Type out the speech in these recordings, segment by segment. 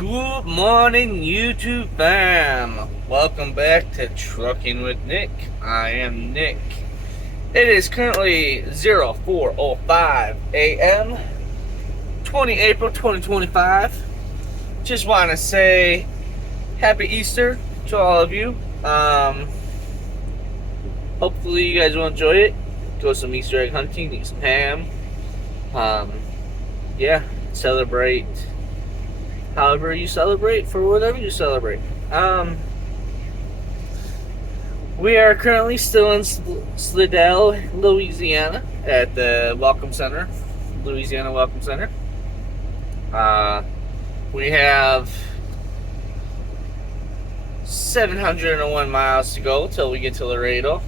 Good morning, YouTube fam. Welcome back to Trucking with Nick. I am Nick. It is currently 04:05 a.m. 20 April 2025. Just want to say Happy Easter to all of you. Hopefully you guys will enjoy it. Go some Easter egg hunting, eat some ham. Yeah, celebrate however you celebrate for whatever you celebrate. We are currently still in Slidell, Louisiana, at the Welcome Center, Louisiana Welcome Center. We have 701 miles to go till we get to Laredo,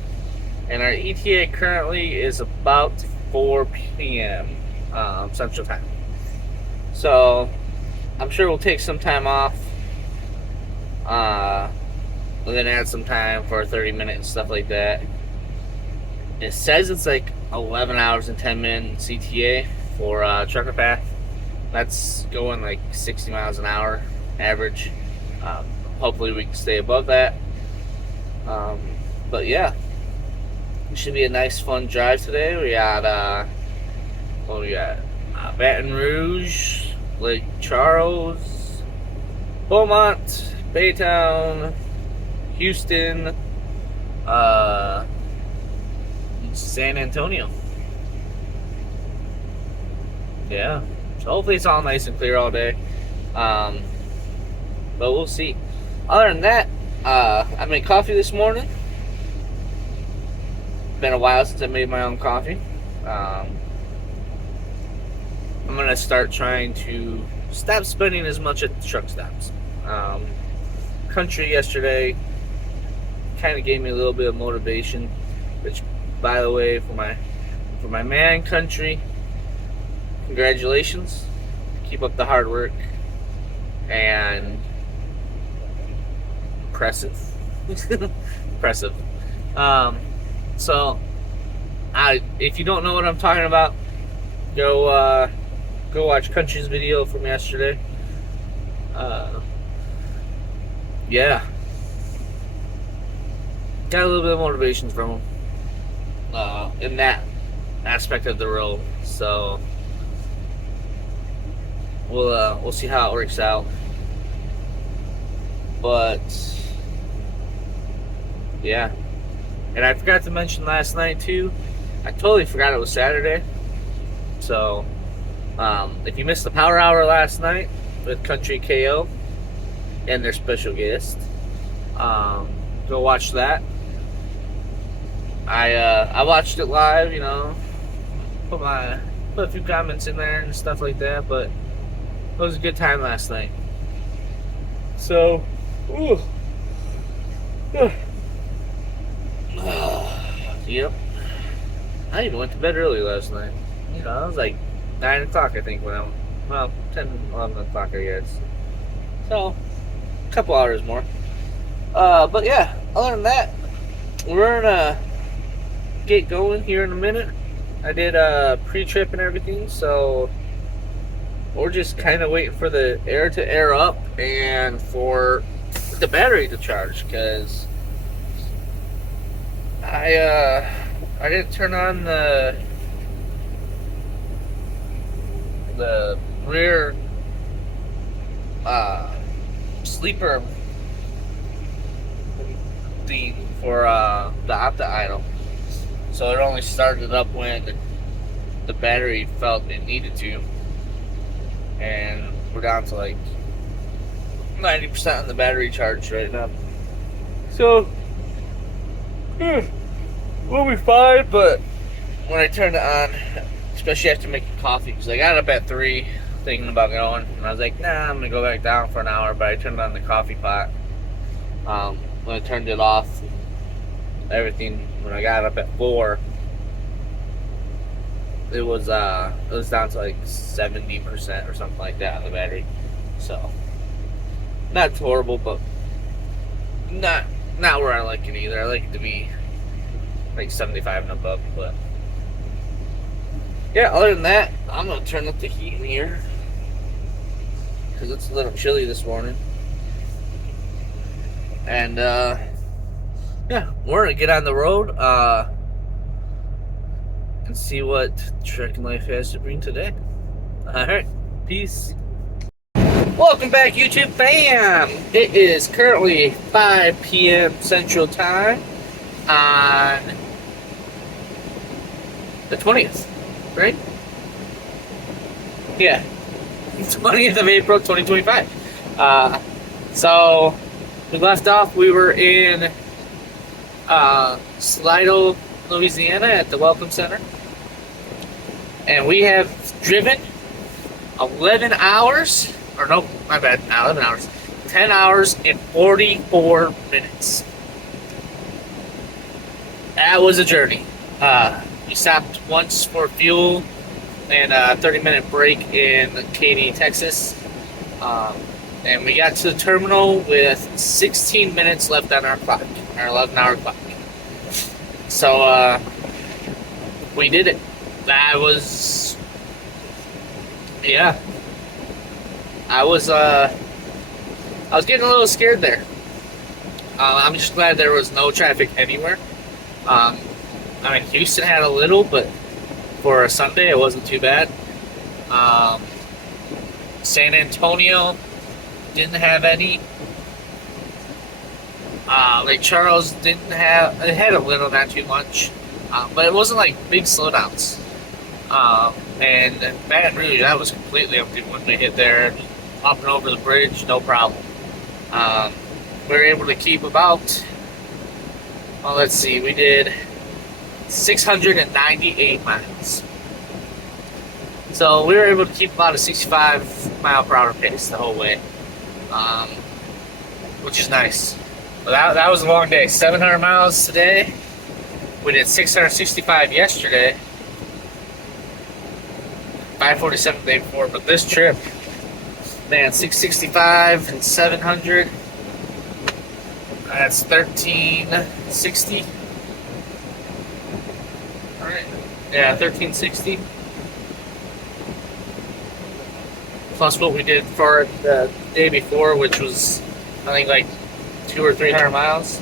and our ETA currently is about 4 p.m. Central Time. So I'm sure we'll take some time off, and then add some time for 30-minute and stuff like that. It says it's like 11 hours and 10 minutes ETA for Trucker Path. That's going like 60 miles an hour average. Hopefully we can stay above that. But yeah, it should be a nice fun drive today. We got Baton Rouge, Lake Charles, Beaumont, Baytown, Houston, San Antonio. Yeah, so hopefully it's all nice and clear all day. But we'll see. Other than that, I made coffee this morning. Been a while since I made my own coffee. I'm gonna start trying to stop spending as much at the truck stops. Country yesterday kind of gave me a little bit of motivation, which, by the way, for my man Country, congratulations. Keep up the hard work and impressive. Impressive. So if you don't know what I'm talking about, go watch Country's video from yesterday. Yeah, got a little bit of motivation from him in that aspect of the role. So we'll see how it works out. But yeah, and I forgot to mention last night too. I totally forgot it was Saturday. So if you missed the Power Hour last night with Country KO and their special guest, go watch that. I watched it live, put a few comments in there and stuff like that, but it was a good time last night. So, yep. I even went to bed early last night. It was like 9 o'clock, I think, when well, 10, 11 o'clock, I guess. So, a couple hours more. But yeah, other than that, we're gonna get going here in a minute. I did a pre-trip and everything, so we're just kind of waiting for the air to air up and for the battery to charge, because I didn't turn on the rear sleeper theme for the Opta idle, so it only started up when the battery felt it needed to, and we're down to like 90% on the battery charge right now. So we'll be fine. But when I turned it on, especially after making coffee, because I got up at 3 thinking about going, and I was like, nah, I'm gonna go back down for an hour. But I turned on the coffee pot. When I turned it off, everything, when I got up at 4, it was down to like 70% or something like that on the battery. So not horrible, but not where I like it either. I like it to be like 75 and above. But yeah, other than that, I'm gonna turn up the heat in here, because it's a little chilly this morning. And yeah, we're gonna get on the road and see what Trekking Life has to bring today. Alright, peace. Welcome back, YouTube fam! It is currently 5 p.m. Central Time on the 20th, right? Yeah, 20th of April, 2025. So, we left off, we were in Slidell, Louisiana at the Welcome Center. And we have driven 11 hours, or no, my bad, not 11 hours, 10 hours and 44 minutes. That was a journey. We stopped once for fuel and a 30-minute break in Katy, Texas. And we got to the terminal with 16 minutes left on our clock, our 11-hour clock. So, we did it. That was, yeah. I was getting a little scared there. I'm just glad there was no traffic anywhere. I mean, Houston had a little, but for a Sunday, it wasn't too bad. San Antonio didn't have any. Lake Charles didn't have, it had a little, not too much. But it wasn't like big slowdowns. And Baton Rouge, that was completely empty when we hit there. Up and over the bridge, no problem. We were able to keep about, well, let's see, we did 698 miles. So we were able to keep about a 65 mile per hour pace the whole way, which is nice. But that was a long day. 700 miles today. We did 665 yesterday. 547 the day before. But this trip, man, 665 and 700. That's 1360. All right. Yeah, 1360. Plus what we did for the day before, which was, I think, like 200 or 300 miles.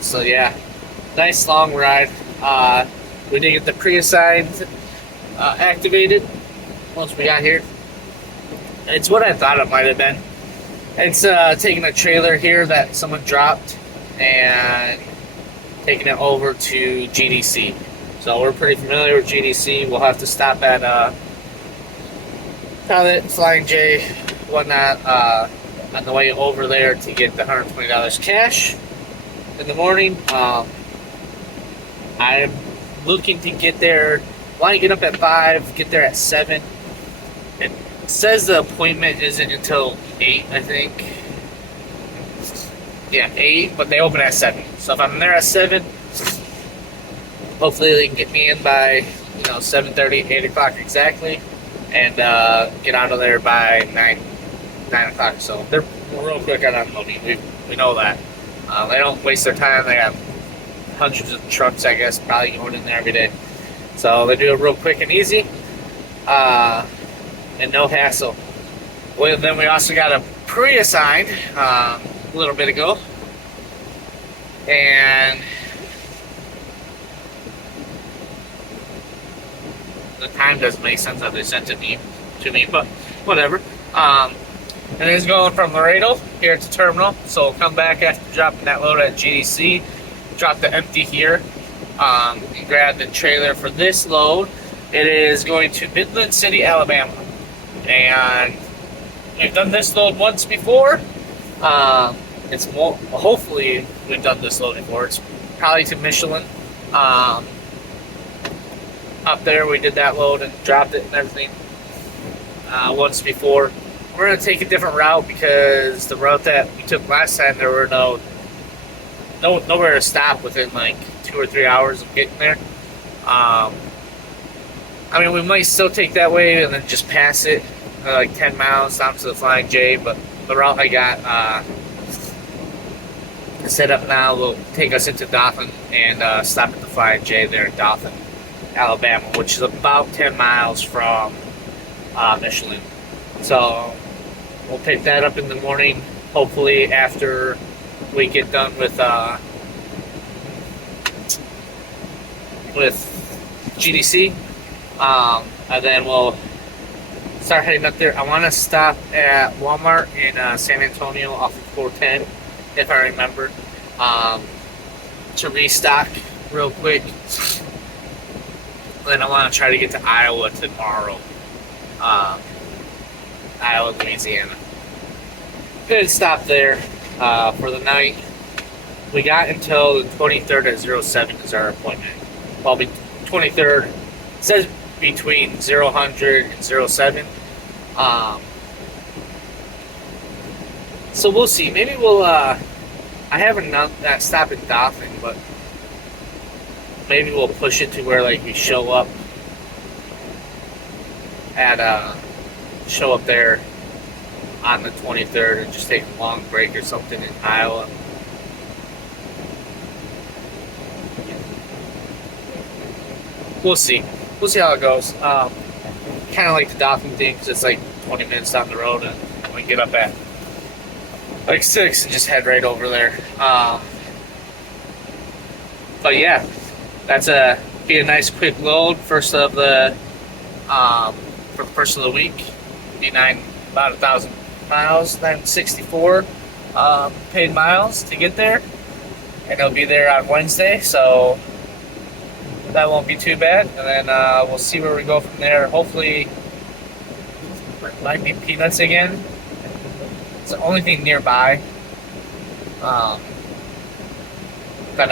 So yeah, nice long ride. We did get the pre-assigned activated once we got here. It's what I thought it might have been. It's taking a trailer here that someone dropped and taking it over to GDC. So we're pretty familiar with GDC. We'll have to stop at Pilot, Flying J, whatnot, on the way over there to get the $120 cash in the morning. I'm looking to get there. Want to get up at 5, get there at 7. It says the appointment isn't until 8, I think. Yeah, 8, but they open at 7. So if I'm there at 7, hopefully they can get me in by 7:30, 8 o'clock exactly, and get out of there by 9 o'clock. So they're real quick on unloading. We know that. They don't waste their time. They have hundreds of trucks, I guess, probably going in there every day. So they do it real quick and easy, and no hassle. Well, then we also got a pre-assigned a little bit ago, and the time doesn't make sense that they sent it to me, but whatever. And it's going from Laredo here to terminal, so we'll come back after dropping that load at GDC, drop the empty here, and grab the trailer for this load. It is going to Midland City, Alabama, and we've done this load once before. It's more, hopefully we've done this load before. It's probably to Michelin. Up there we did that load and dropped it and everything once before. We're going to take a different route because the route that we took last time, there were nowhere to stop within like 2 or 3 hours of getting there. I mean, we might still take that way and then just pass it like 10 miles down to the Flying J, but the route I got set up now will take us into Dothan and stop at the Flying J there in Dothan, Alabama, which is about 10 miles from Michelin. So we'll pick that up in the morning. Hopefully after we get done with GDC, and then we'll start heading up there. I want to stop at Walmart in San Antonio off of 410, if I remember, to restock real quick. Then I want to try to get to Iowa tomorrow. Iowa, Louisiana. Good stop there for the night. We got until the 23rd at 07 is our appointment. Well, 23rd, it says between 000 and 07. So we'll see. Maybe we'll, I haven't that stop in Dothan, but maybe we'll push it to where like we show up there on the 23rd and just take a long break or something in Iowa. We'll see. We'll see how it goes. Kind of like the Dothan thing because it's like 20 minutes down the road and we get up at like 6 and just head right over there. But yeah, that's be a nice quick load. First of the for the first of the week. Be about 1,000 miles, 964 paid miles to get there, and it'll be there on Wednesday. So that won't be too bad. And then we'll see where we go from there. Hopefully, it might be Peanuts again. It's the only thing nearby that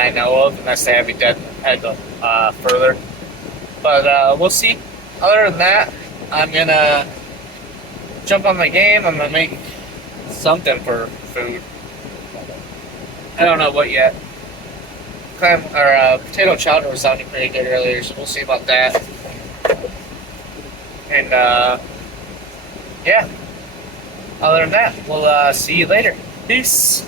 I know of, unless they have me head further. But we'll see. Other than that, I'm gonna jump on my game. I'm gonna make something for food. I don't know what yet. Potato chowder was sounding pretty good earlier, so we'll see about that. And yeah, other than that, we'll see you later. Peace.